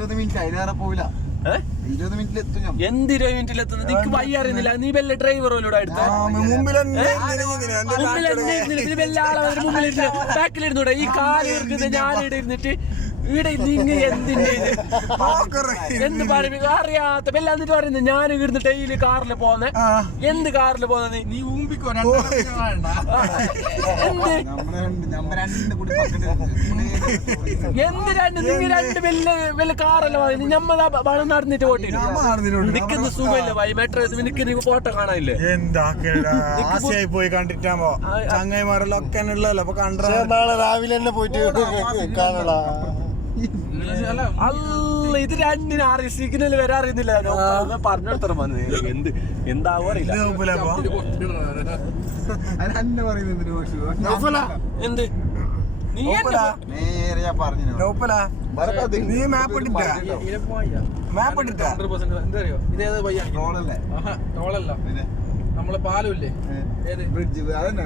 ഇരുപത് മിനിറ്റ് അതിലേറെ പോവില്ല. ഏ? ഇരുപത് മിനിറ്റിൽ എത്തും ഞാൻ. എന്ത് ഇരുപത് മിനിറ്റിൽ എത്തുന്നത്? നിനക്ക് വയ്യ അറിയുന്നില്ല. നീ വല്ല ഡ്രൈവറോലൂടെ അടുത്ത് എടുത്ത? മുമ്പിൽ ഇരുന്നൂടെ? ഈ കാൽ ഇരിക്കുന്നത് ഞാൻ ഇവിടെ ഇരുന്നിട്ട് ഇവിടെ നിങ്ങ എന്തിന്റെ. എന്ത് പറയുക അറിയാത്ത വല്ല എന്നിട്ട് പറയുന്നത് ഞാൻ ഇവിടുന്ന് ഡെയിലി കാറിൽ പോന്നെ. എന്ത് കാറിൽ പോന്നെ നീ? ഊമ്പിക്കോ? എന്ത്? എന്ത് രണ്ട്? നിങ്ങൾ രണ്ട് വലിയ വലിയ കാറല്ല പറയുന്നത് ഞമ്മ വളം നടന്നിട്ട് പോട്ടില്ല നിക്കുന്ന സുഖമില്ല ഭായി മെട്രോ നിനക്ക് നീ ഫോട്ടോ കാണാനില്ലേ? എന്താക്കടാ ആശയായി പോയി കണ്ടിട്ടാകുമ്പോ ചങ്ങൈമാരെല്ലാം ഒക്കെ ഉള്ളല്ലോ അപ്പൊ കണ്ടാ? നാളെ രാവിലെ തന്നെ പോയിട്ട് കാണടാ. അല്ല ഇത് രണ്ടിനും ആറി സിഗ്നൽ വരാറിയുന്നില്ല പറഞ്ഞെടുത്തറ വന്ന്. എന്ത് എന്താവോ അറിയില്ല. എന്ത്? നീ മാപ്പ് ഇട്ടിട്ടാ? മാപ്പ് ഇട്ടിട്ടാ? എന്തറിയോ? ഇതേത് പയ്യ നമ്മളെ പാലുമില്ലേ ഏത്? ബ്രിഡ്ജ് അതന്നെ.